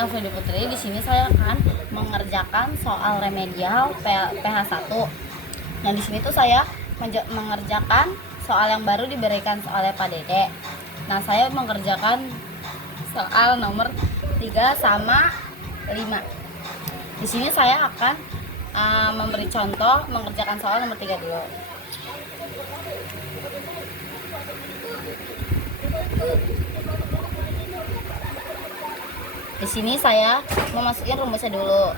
Saya Freddy Putri. Di sini saya akan mengerjakan soal remedial PH1. Nah, di sini tuh saya mengerjakan soal yang baru diberikan oleh Pak Dede. Nah, saya mengerjakan soal nomor 3 sama 5. Di sini saya akan memberi contoh mengerjakan soal nomor 3 dulu. Di sini saya memasukin rumusnya dulu.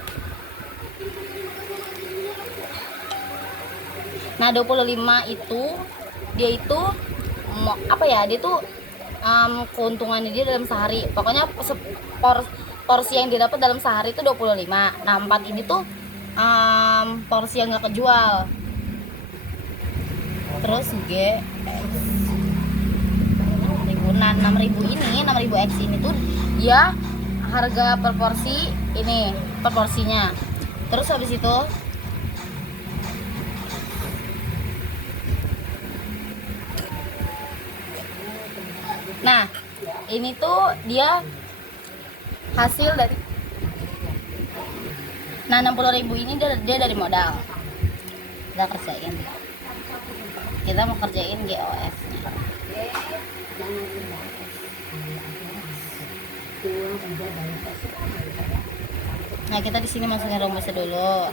Nah, 25 itu dia itu apa ya? Dia tuh keuntungannya dia dalam sehari. Pokoknya porsi yang didapat dalam sehari itu 25. Nah, 4 ini tuh porsi yang nggak kejual. Terus G nah 6.000 ini 6.000 X ini tuh dia harga per porsi ini per porsinya. Terus habis itu nah ini tuh dia hasil dari 60.000 ini dia dari modal. Kita mau kerjain GOS nya. Nah, kita di sini masukin rumusnya dulu.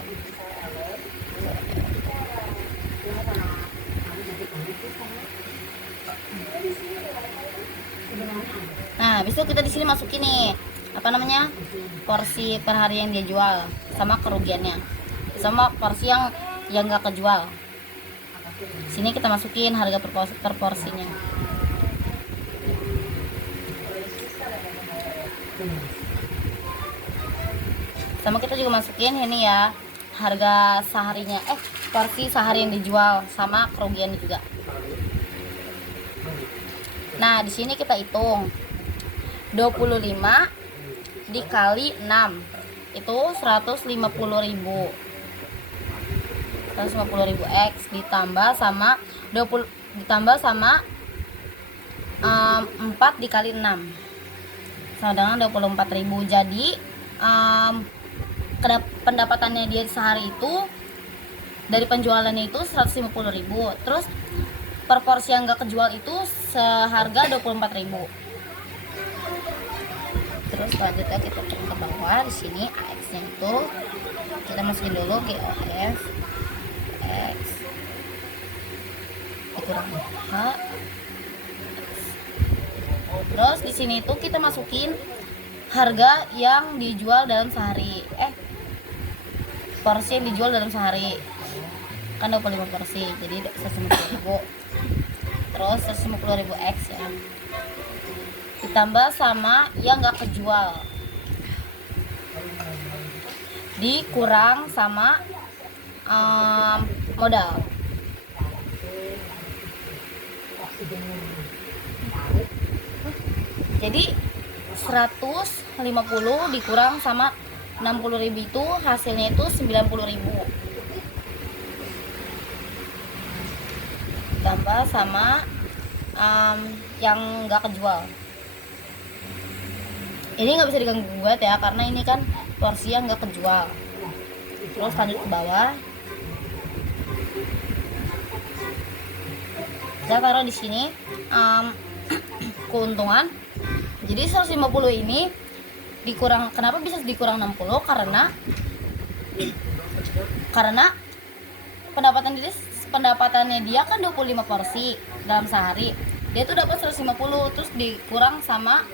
Nah, habis itu kita di sini masukin nih porsi per hari yang dia jual sama kerugiannya, sama porsi yang nggak kejual. Sini kita masukin harga per porsinya. Sama kita juga masukin ini ya, harga seharinya, porsi sehari yang dijual sama kerugiannya juga. Nah, di sini kita hitung 25 dikali 6 itu 150.000. 150.000 X ditambah sama 4 dikali 6 sama dengan 24.000. Jadi pendapatannya dia sehari itu dari penjualannya itu 150.000. Terus per porsi yang gak kejual itu seharga 24.000. Terus selanjutnya kita turun ke bawah. Di sini AX nya itu kita masukin dulu GOS X dikurang H. Terus di sini itu kita masukin harga yang dijual dalam sehari, porsi yang dijual dalam sehari kan 25 porsi, jadi 150.000. Terus 150.000 X ya ditambah sama yang nggak kejual dikurang sama modal. Jadi 150 dikurang sama 60.000 itu hasilnya itu 90.000 tambah sama yang nggak kejual. Ini nggak bisa diganggu gugat ya, karena ini kan porsi yang nggak kejual. Terus lanjut ke bawah, saya taruh di sini keuntungan. Jadi 150 ini dikurang, kenapa bisa dikurang 60? Karena pendapatannya dia kan 25 porsi dalam sehari. Dia tuh dapat 150, terus dikurang sama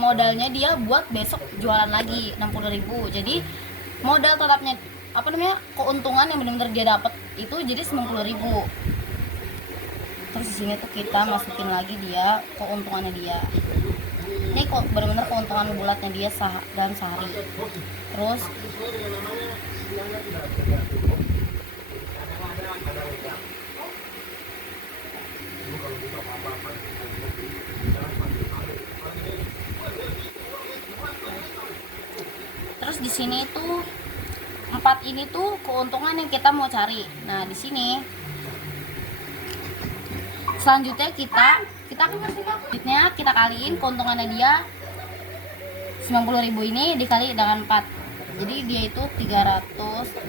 modalnya dia buat besok jualan lagi 60.000. Jadi modal tetapnya keuntungan yang benar-benar dia dapat itu jadi 90.000. Terus di sini tuh kita masukin lagi dia keuntungannya dia. Ini kok benar-benar keuntungan bulatnya dia dalam sehari. Terus di sini tuh 4 ini tuh keuntungan yang kita mau cari. Nah, di sini selanjutnya kita kaliin keuntungannya dia 90.000 ini dikali dengan 4, jadi dia itu 360.000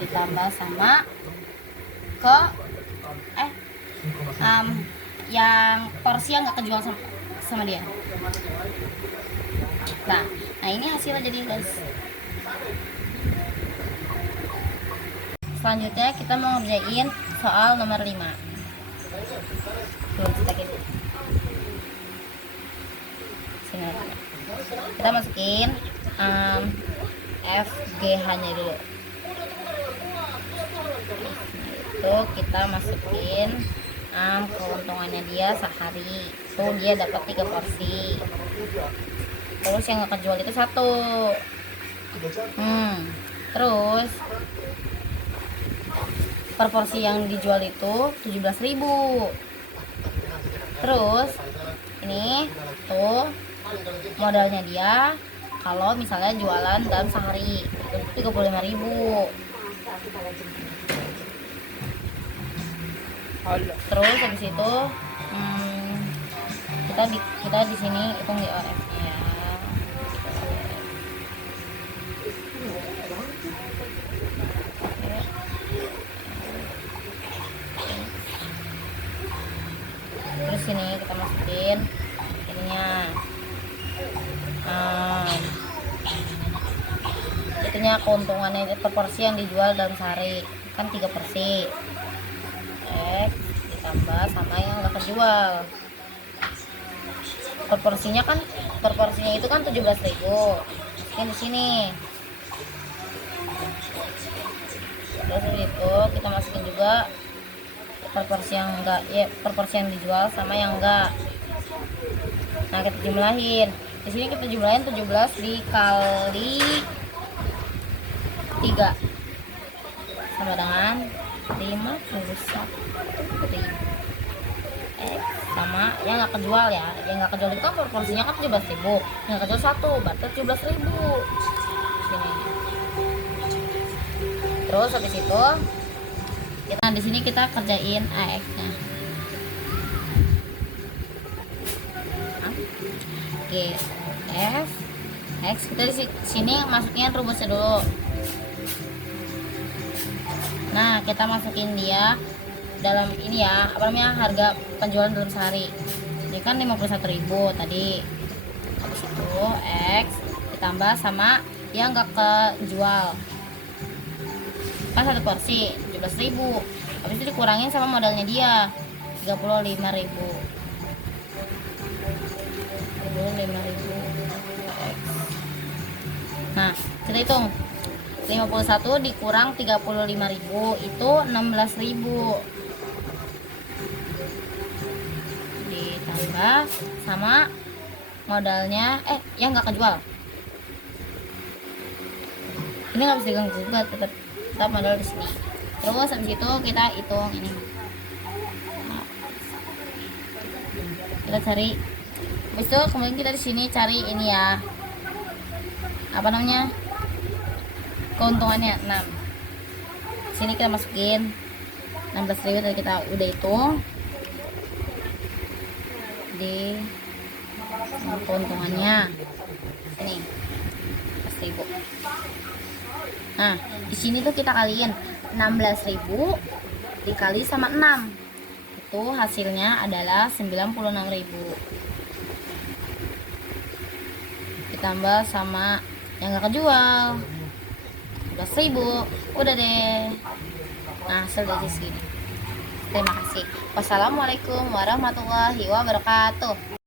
ditambah sama ke yang porsi yang nggak kejual sama dia. Nah ini hasilnya jadi guys. Selanjutnya kita mau ngerjain soal nomor 5. Kita masukin FGH nya dulu. Itu kita masukin keuntungannya dia sehari. Tuh dia dapat 3 porsi. Terus yang nggak kejual itu 1. Terus per porsi yang dijual itu 17.000. Terus ini tuh modalnya dia kalau misalnya jualan dalam sehari itu 35.000. Terus habis itu kita di sini hitung di OF-nya. Terus sini kita masukin ininya, itunya keuntungannya per porsi yang dijual dalam sehari kan 3 porsi X ditambah sama yang nggak terjual. Per porsinya itu kan 17.000. Masukin di sini. Terus itu kita masukin juga proporsi yang enggak, ya proporsi yang dijual sama yang enggak. Nah kita jumlahin. Di sini kita jumlahin 17 dikali 3 sama dengan 51.000 sama yang nggak kejual ya. Yang nggak kejual itu kan proporsinya kan 17.000. Yang kejual 1 berarti 17.000. Sini. Terus habis itu di sini kita kerjain AX-nya. Oke, X kita di sini masukin rumusnya dulu. Nah, kita masukin dia dalam ini ya, apa namanya, harga penjualan dalam sehari. Ini kan 51.000 tadi. Habis itu X ditambah sama yang enggak kejual. Kan 1 porsi 17.000. Habis itu dikurangin sama modalnya dia 35.000. Nah kita hitung 51 dikurang 35.000 itu 16.000 ditambah sama modalnya yang nggak kejual. Ini nggak bisa diganggu juga, tetap modal di sini. Terus habis itu kita hitung ini. Kita cari. Habis itu kemudian kita di sini cari ini ya. Apa namanya? Keuntungannya 6. Sini kita masukin 16.000 tadi kita udah hitung. Di keuntungannya ini 16.000. Nah, di sini tuh kita kaliin 16.000 dikali sama 6. Itu hasilnya adalah 96.000. Ditambah sama yang gak kejual 11.000. Udah deh. Nah, hasil dari sini. Terima kasih. Wassalamualaikum warahmatullahi wabarakatuh.